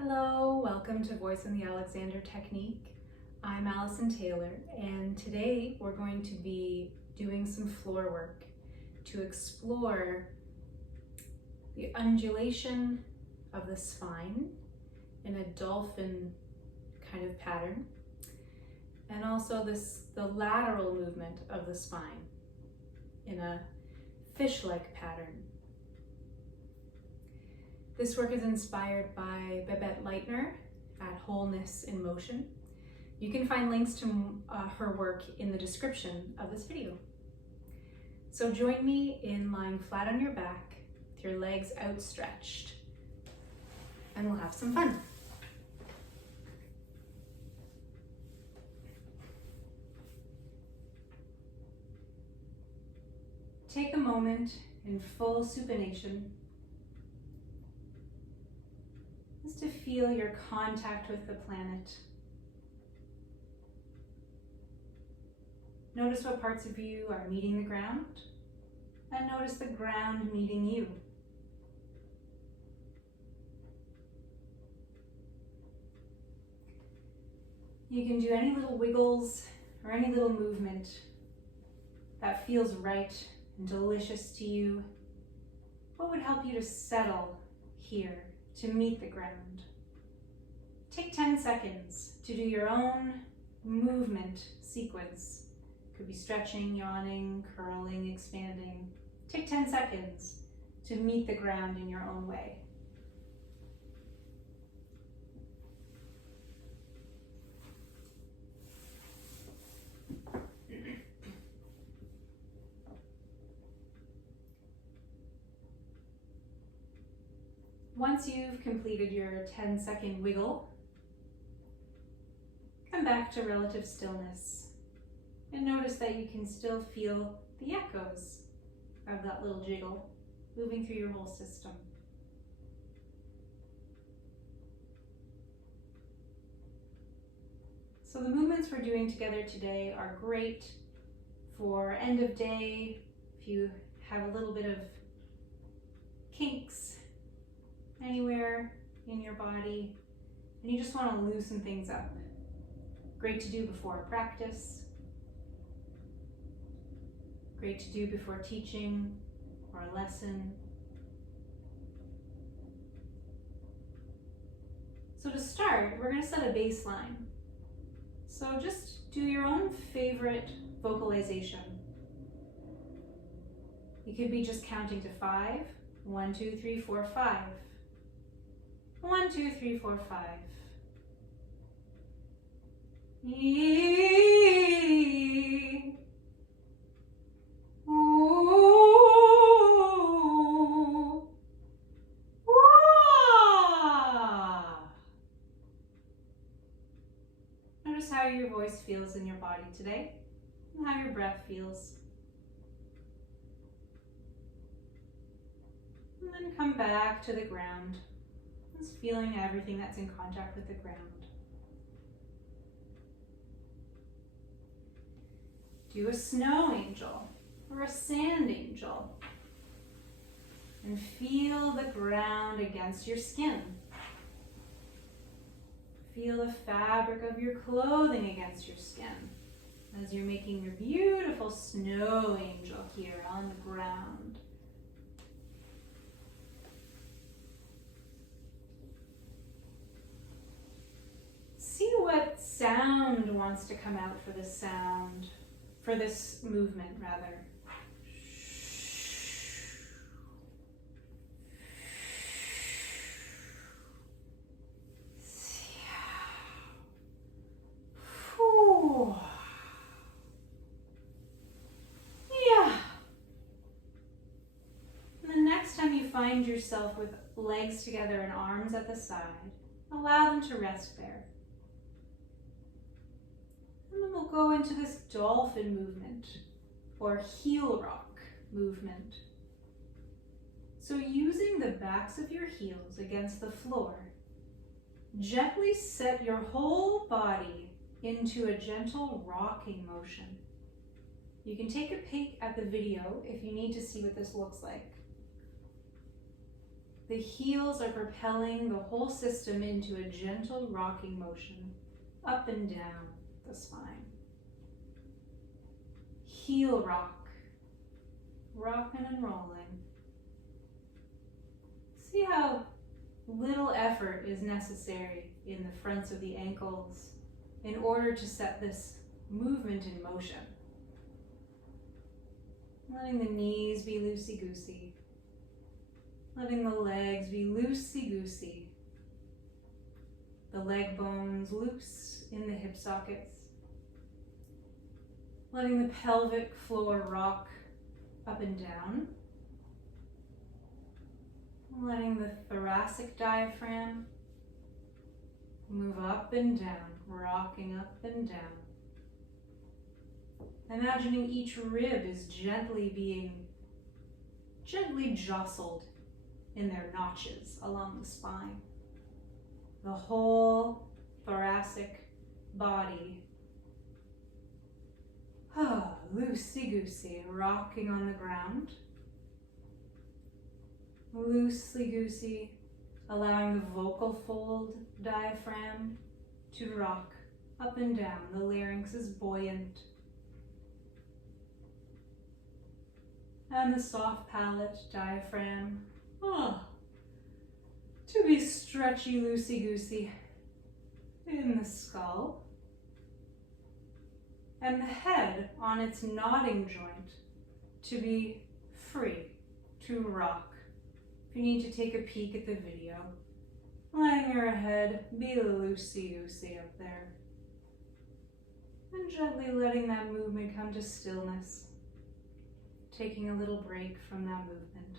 Hello, welcome to Voice on the Alexander Technique. I'm Alison Taylor, and today we're going to be doing some floor work to explore the undulation of the spine in a dolphin kind of pattern, and also the lateral movement of the spine in a fish-like pattern. This work is inspired by Babette Leitner at Wholeness in Motion. You can find links to her work in the description of this video. So join me in lying flat on your back with your legs outstretched, and we'll have some fun. Take a moment in full supination just to feel your contact with the planet. Notice what parts of you are meeting the ground, and notice the ground meeting you. You can do any little wiggles or any little movement that feels right and delicious to you. What would help you to settle here, to meet the ground? Take 10 seconds to do your own movement sequence. Could be stretching, yawning, curling, expanding. Take 10 seconds to meet the ground in your own way. Once you've completed your 10-second wiggle, come back to relative stillness and notice that you can still feel the echoes of that little jiggle moving through your whole system. So the movements we're doing together today are great for end of day, if you have a little bit of kinks anywhere in your body, and you just want to loosen things up. Great to do before practice. Great to do before teaching or a lesson. So to start, we're going to set a baseline. So just do your own favorite vocalization. You could be just counting to 5. 1, 2, 3, 4, 5. 1, 2, 3, 4, 5. E. Ooh. Wah. Notice how your voice feels in your body today, and how your breath feels. And then come back to the ground. Just feeling everything that's in contact with the ground. Do a snow angel or a sand angel, and feel the ground against your skin. Feel the fabric of your clothing against your skin as you're making your beautiful snow angel here on the ground. See what sound wants to come out for this movement rather. Yeah. And the next time you find yourself with legs together and arms at the side, allow them to rest there. And then we'll go into this dolphin movement or heel rock movement. So using the backs of your heels against the floor, gently set your whole body into a gentle rocking motion. You can take a peek at the video if you need to see what this looks like. The heels are propelling the whole system into a gentle rocking motion, up and down the spine. Heel rock, rocking and rolling. See how little effort is necessary in the fronts of the ankles in order to set this movement in motion. Letting the knees be loosey-goosey. Letting the legs be loosey-goosey. The leg bones loose in the hip sockets. Letting the pelvic floor rock up and down. Letting the thoracic diaphragm move up and down, rocking up and down. Imagining each rib is gently jostled in their notches along the spine. The whole thoracic body, loosey-goosey, rocking on the ground. Loosely-goosey, allowing the vocal fold diaphragm to rock up and down. The larynx is buoyant. And the soft palate diaphragm, to be stretchy, loosey-goosey in the skull. And the head on its nodding joint to be free to rock. If you need to take a peek at the video, letting your head be loosey-goosey up there. And gently letting that movement come to stillness. Taking a little break from that movement.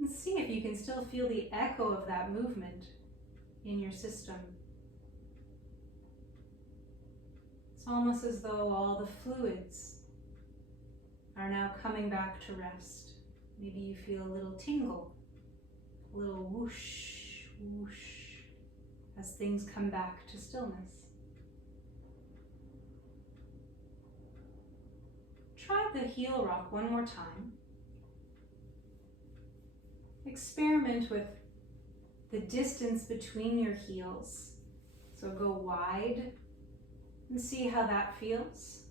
And see if you can still feel the echo of that movement in your system. It's almost as though all the fluids are now coming back to rest. Maybe you feel a little tingle, a little whoosh, whoosh, as things come back to stillness. Try the heel rock one more time. Experiment with the distance between your heels. So go wide and see how that feels.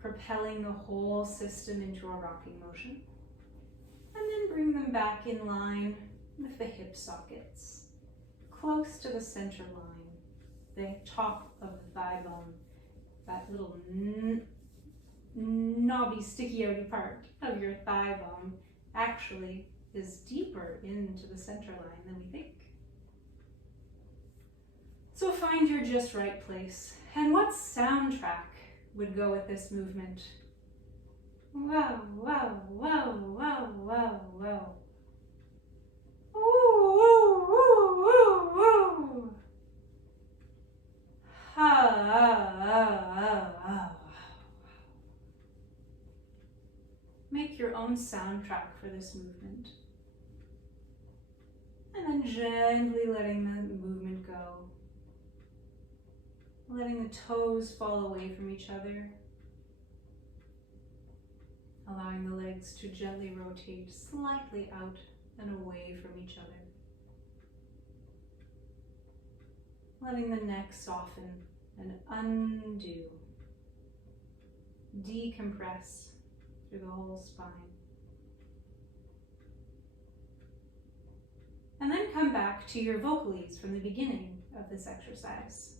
Propelling the whole system into a rocking motion. And then bring them back in line with the hip sockets, close to the center line, the top of the thigh bone, that little knobby, sticky-outy part of your thigh bone actually is deeper into the center line than we think. So find your just right place. And what soundtrack would go with this movement? Wow, wow, wow, wow, wow, wow. Ooh, ooh, ooh, ooh, ooh. Make your own soundtrack for this movement. And then gently letting the movement go. Letting the toes fall away from each other. Allowing the legs to gently rotate slightly out and away from each other. Letting the neck soften and undo. Decompress through the whole spine. And then come back to your vocalies from the beginning of this exercise.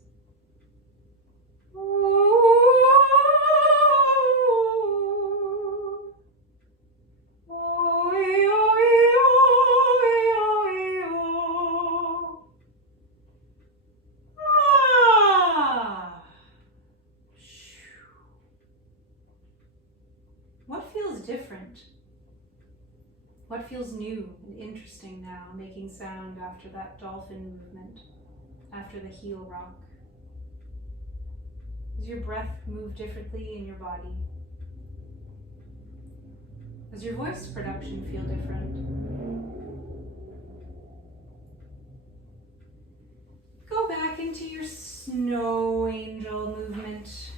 What feels different? What feels new and interesting now, making sound after that dolphin movement, after the heel rock? Does your breath move differently in your body? Does your voice production feel different? Go back into your snow angel movement.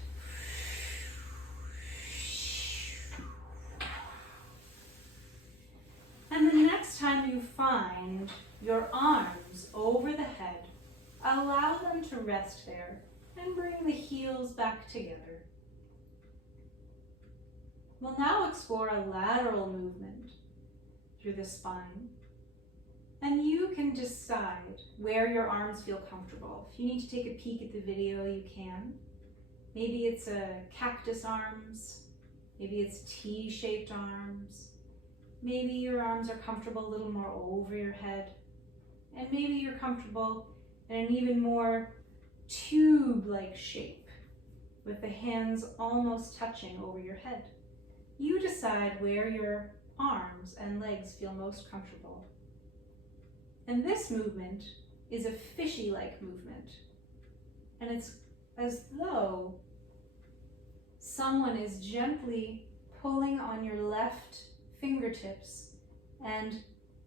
find your arms over the head. Allow them to rest there and bring the heels back together. We'll now explore a lateral movement through the spine. And you can decide where your arms feel comfortable. If you need to take a peek at the video, you can. Maybe it's a cactus arms. Maybe it's T-shaped arms. Maybe your arms are comfortable a little more over your head. And maybe you're comfortable in an even more tube-like shape with the hands almost touching over your head. You decide where your arms and legs feel most comfortable. And this movement is a fishy-like movement. And it's as though someone is gently pulling on your left fingertips and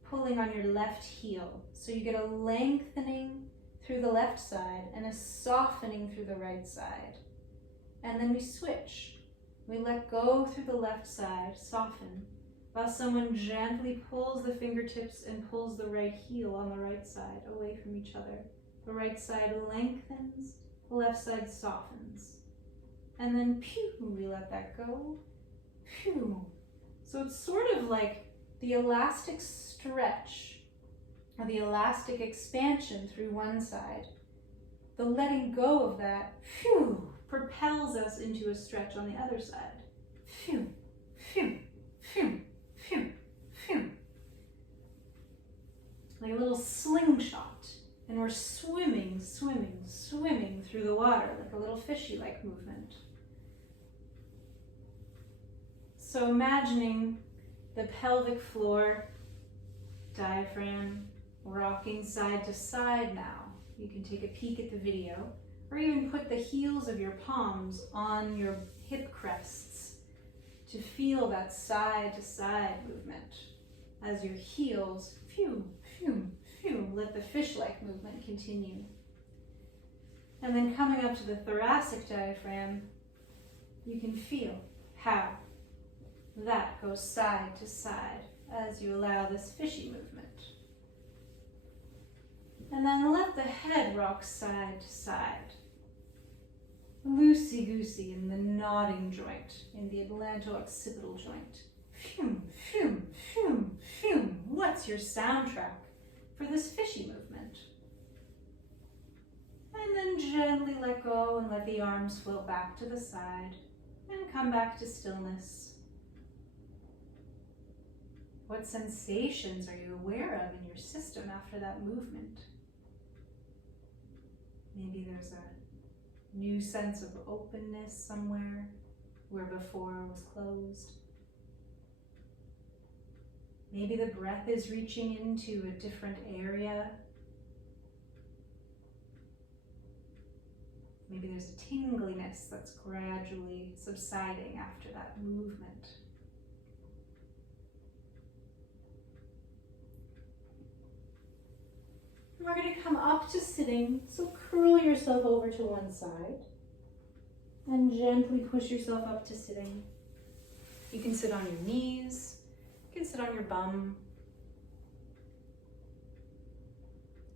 pulling on your left heel. So you get a lengthening through the left side and a softening through the right side. And then we switch. We let go through the left side, soften, while someone gently pulls the fingertips and pulls the right heel on the right side away from each other. The right side lengthens, the left side softens. And then pew, we let that go. Pew. So it's sort of like the elastic stretch or the elastic expansion through one side. The letting go of that, phew, propels us into a stretch on the other side. Phew, phew, phew, phew, phew. Like a little slingshot. And we're swimming, swimming, swimming through the water, like a little fishy-like movement. So imagining the pelvic floor, diaphragm, rocking side to side now. You can take a peek at the video, or even put the heels of your palms on your hip crests to feel that side to side movement as your heels, phew, phew, phew, let the fish-like movement continue. And then coming up to the thoracic diaphragm, you can feel how that goes side to side as you allow this fishy movement. And then let the head rock side to side. Loosey-goosey in the nodding joint, in the atlanto-occipital joint. Phew, phew, phew, phew. What's your soundtrack for this fishy movement? And then gently let go and let the arms float back to the side and come back to stillness. What sensations are you aware of in your system after that movement? Maybe there's a new sense of openness somewhere where before was closed. Maybe the breath is reaching into a different area. Maybe there's a tingliness that's gradually subsiding after that movement. We're going to come up to sitting, so curl yourself over to one side and gently push yourself up to sitting. You can sit on your knees, you can sit on your bum.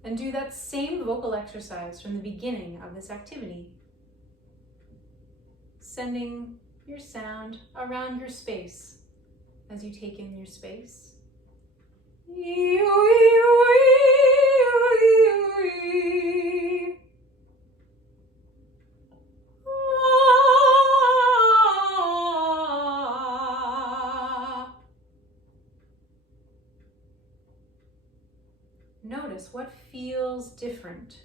And do that same vocal exercise from the beginning of this activity. Sending your sound around your space as you take in your space. Notice what feels different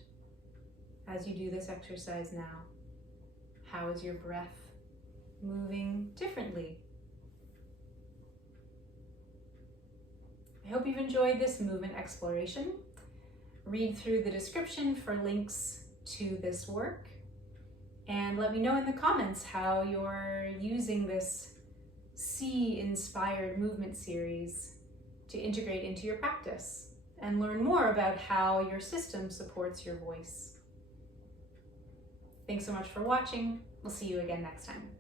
as you do this exercise now. How is your breath moving differently? I hope you've enjoyed this movement exploration. Read through the description for links to this work, and let me know in the comments how you're using this sea-inspired movement series to integrate into your practice and learn more about how your system supports your voice. Thanks so much for watching. We'll see you again next time.